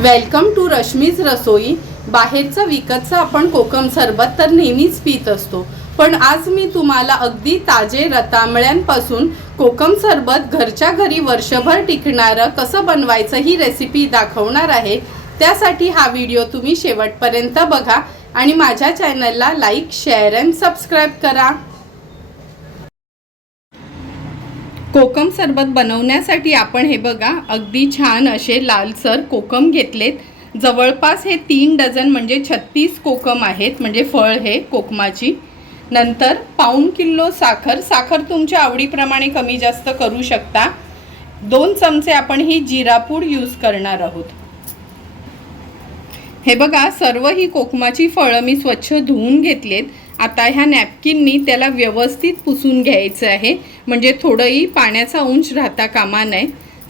Welcome to Rashmi's रसोई बाहेरचं विकतचं आपण कोकम सरबत तर नेहमीच पित असतो. पण आज मी तुम्हाला अगदी ताजे रतांबळ्यांपासून कोकम सरबत घरच्या घरी वर्षभर टिकणारं कसं बनवायचं ही रेसिपी दाखवणार आहे. त्यासाठी हा व्हिडिओ तुम्ही शेवटपर्यंत बघा आणि माझ्या चॅनलला लाईक शेअर अँड सबस्क्राईब करा. कोकम सरबत बनवण्यासाठी आपण हे बघा अगदी छान असे लालसर कोकम घेतलेत. जवळपास हे तीन डझन म्हणजे छत्तीस कोकम आहेत म्हणजे फळ हे कोकमाची. नंतर पाऊण किलो साखर. साखर तुमच्या आवडीप्रमाणे कमी जास्त करू शकता. दोन चमचे आपण ही जिरापूड यूज करणार आहोत. हे बघा सर्व ही कोकमाची फळं मी स्वच्छ धुवून घेतलेत. आता ह्या नॅपकिननी त्याला व्यवस्थित पुसून घ्यायचं आहे. म्हणजे थोडंही पाण्याचा उंच राहता कामा नये.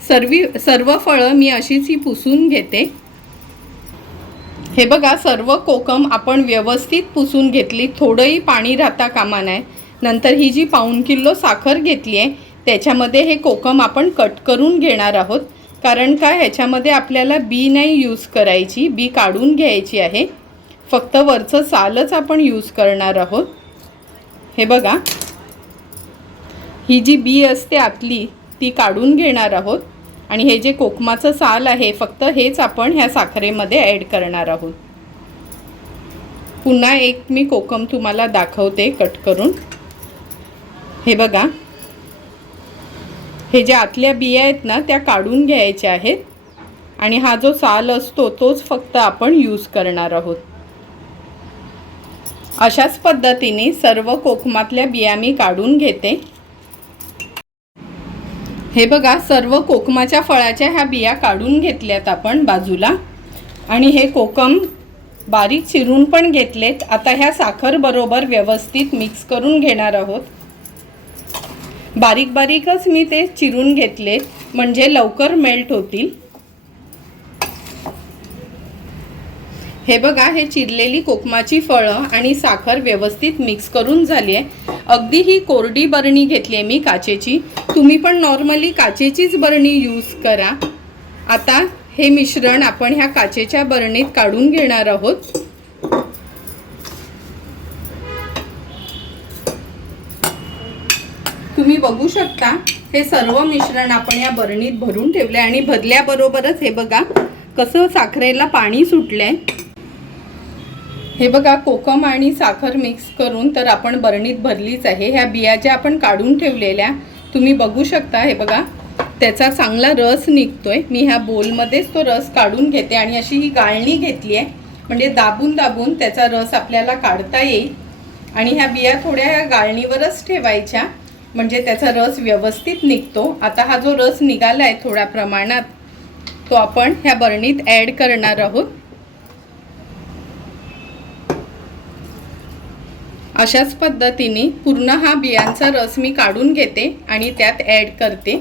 सर्वी सर्व फळं मी अशीच ही पुसून घेते. हे बघा सर्व कोकम आपण व्यवस्थित पुसून घेतली. थोडंही पाणी राहता कामा नये. नंतर ही जी पाऊण किलो साखर घेतली आहे त्याच्यामध्ये हे कोकम आपण कट करून घेणार आहोत. कारण का ह्याच्यामध्ये आपल्याला बी नाही यूज करायची बी काढून घ्यायची आहे. फक्त वरचं सालच आपण यूज करणार आहोत. हे बघा. ही जी बी असते आतली ती काढून घेणार आहोत. आणि हे जे कोकमाचं साल आहे फक्त हेच आपण ह्या साखरेमध्ये ॲड करणार आहोत. पुन्हा एक मी कोकम तुम्हाला दाखवते कट करून. हे बघा. हे ज्या आतल्या बिया आहेत ना त्या काढून घ्यायच्या आहेत. आणि हा जो साल असतो तोच फक्त आपण यूज करणार आहोत. अशाच पद्धतीने सर्व कोकमातल्या बिया मी काढून घेते. हे बघा सर्व कोकमाच्या फळाच्या ह्या बिया काढून घेतल्यात आपण बाजूला. आणि हे कोकम बारीक चिरून पण घेतलेत. आता ह्या साखरबरोबर व्यवस्थित मिक्स करून घेणार आहोत. बारीक बारीकच मी ते चिरून घेतलेत. म्हणजे लवकर मेल्ट होतील. हे बघा हे चिरलेली कोकमाची फळं आणि साखर व्यवस्थित मिक्स करून झाली आहे. अगदी ही कोरडी बरणी घेतली आहे मी काचेची. तुम्ही पण नॉर्मली काचेचीच बरणी यूज करा. आता हे मिश्रण आपण ह्या काचेच्या बरणीत काढून घेणार आहोत. तुम्ही बघू शकता हे सर्व मिश्रण आपण या बरणीत भरून ठेवले आणि भरल्याबरोबरच हे बघा कसं साखरेला पाणी सुटलंय. हे बघा कोकम आणि साखर मिक्स करून तर आपण बरणीत भरलीच आहे. ह्या बिया ज्या आपण काढून ठेवलेल्या तुम्ही बघू शकता हे बघा. त्याचा चांगला रस निघतोय. मी ह्या बोलमध्येच तो रस काढून घेते आणि अशी ही गाळणी घेतली आहे. म्हणजे दाबून दाबून त्याचा रस आपल्याला काढता येईल. आणि ह्या बिया थोड्या ह्या गाळणीवरच ठेवायच्या. म्हणजे त्याचा रस व्यवस्थित निघतो. आता हा जो रस निघाला आहे थोड्या प्रमाणात तो आपण ह्या बरणीत ॲड करणार आहोत. अशाच पद्धतीने पूर्ण हा बियांचा रस मी काढून घेते आणि त्यात ॲड करते.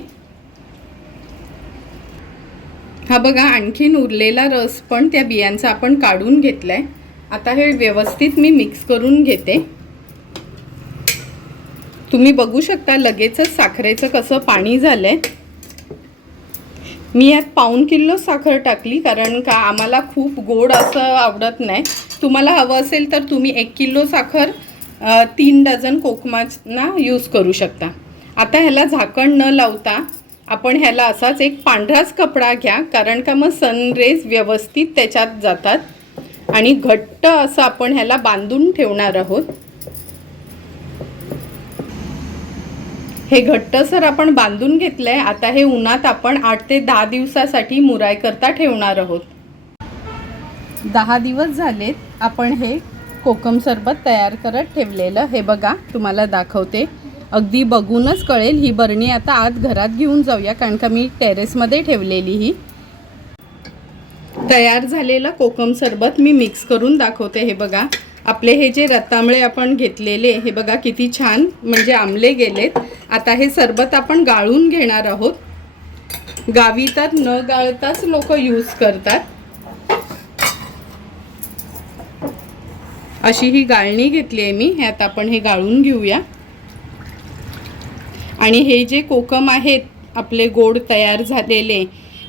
हा बघा आणखीन उरलेला रस पण त्या बियांचा आपण काढून घेतलाय. आता हे व्यवस्थित मी मिक्स करून घेते. तुम्ही बघू शकता लगेचच साखरेचं कसं पाणी झालंय. मी यात पाऊन किलो साखर टाकली कारण का आम्हाला खूप गोड असं आवडत नाही. तुम्हाला हवं असेल तर तुम्ही एक किलो साखर तीन डझन कोकमाना यूज करू शकता. आता ह्याला झाकण न लावता आपण ह्याला असाच एक पांढराच कपडा घ्या कारण का मग सनरेज व्यवस्थित त्याच्यात जातात. आणि घट्ट असं आपण ह्याला बांधून ठेवणार आहोत. हे घट्टसर आपण बांधून घेतलंय आता हे उन्हात आपण आठ ते दहा दिवसासाठी मुराय करता ठेवणार आहोत. दहा दिवस झालेत आपण हे कोकम सरबत तयार करत ठेवलेलं हे बघा तुम्हाला दाखवते. अगदी बघूनच कळेल ही बरणी आता आत घरात घेऊन जाऊया कारण का मी टेरेसमध्ये ठेवलेली ही. तयार झालेलं कोकम सरबत मी मिक्स करून दाखवते हे बघा. आपले हे जे रतांबळे आपण घेतलेले हे बघा किती छान म्हणजे आंबले गेलेत. आता हे सरबत आपण गाळून घेणार आहोत. गावी तर न गाळताच लोक यूज करतात. अशी ही गाळणी घेतली आहे मी. ह्यात आपण हे गाळून घेऊया. आणि हे जे कोकम आहेत आपले गोड तयार झालेले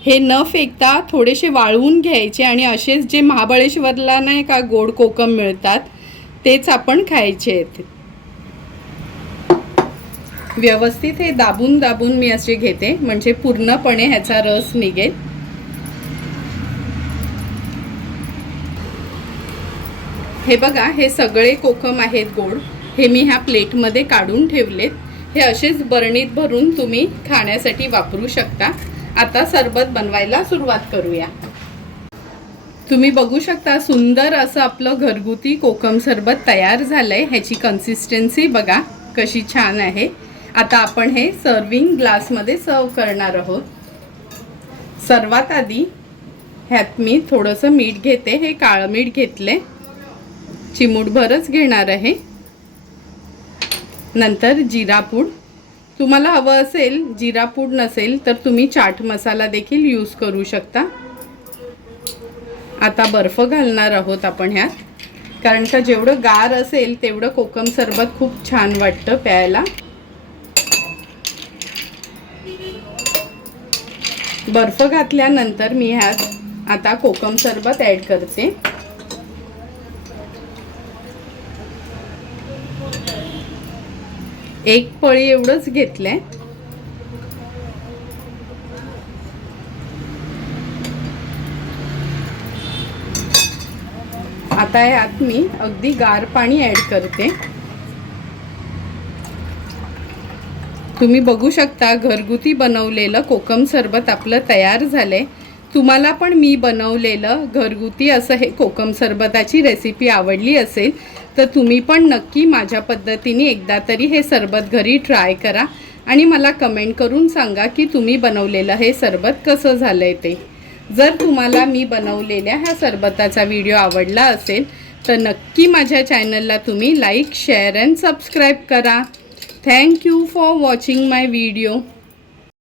हे न फेकता थोडेसे वाळवून घ्यायचे आणि असेच जे महाबळेश्वरला नाही का गोड कोकम मिळतात तेच आपण खायचे आहेत. व्यवस्थित हे दाबून दाबून मी असे घेते म्हणजे पूर्णपणे ह्याचा रस निघेल. हे बघा हे सगळे कोकम आहेत गोड. हे मी ह्या प्लेटमध्ये काढून ठेवलेत. हे असेच बरणीत भरून तुम्ही खाण्यासाठी वापरू शकता. आता सरबत बनवायला सुरुवात करूया. तुम्ही बघू शकता सुंदर असं आपलं घरगुती कोकम सरबत तयार झालं आहे ह्याची कन्सिस्टन्सी बघा कशी छान आहे. आता आपण हे सर्विंग ग्लासमध्ये सर्व करणार आहोत. सर्वात आधी ह्यात मी थोडंसं मीठ घेते. हे काळं मीठ घेतले चिमूटभरच घेणार आहे. नंतर जिरापूड तुम्हाला हवं असेल जिरापूड नसेल तर तुम्ही चाट मसाला देखील यूज करू शकता. आता बर्फ घालणार आहोत आपण ह्यात. कारण का जेवढं गार असेल तेवढं कोकम सरबत खूप छान वाटतं प्यायला. बर्फ घातल्यानंतर मी ह्यात आता कोकम सरबत ॲड करते. एक पळी एवढंच घेतलंय. आता यात मी अगदी गार पाणी ॲड करते. तुम्ही बघू शकता घरगुती बनवलेलं कोकम सरबत आपलं तयार झालंय. तुम्हाला पण मी बनवलेलं घरगुती असं हे कोकम सरबताची रेसिपी आवडली असेल तर तुम्ही पण नक्की माझ्या पद्धतीने एकदा तरी हे सरबत घरी ट्राय करा. आणि मला कमेंट करून सांगा की तुम्ही बनवलेलं हे सरबत कसं झालं आहे ते. जर तुम्हाला मी बनवलेल्या ह्या सरबताचा व्हिडिओ आवडला असेल तर नक्की माझ्या चॅनलला तुम्ही लाईक शेअर अँड सबस्क्राईब करा. Thank you for watching my video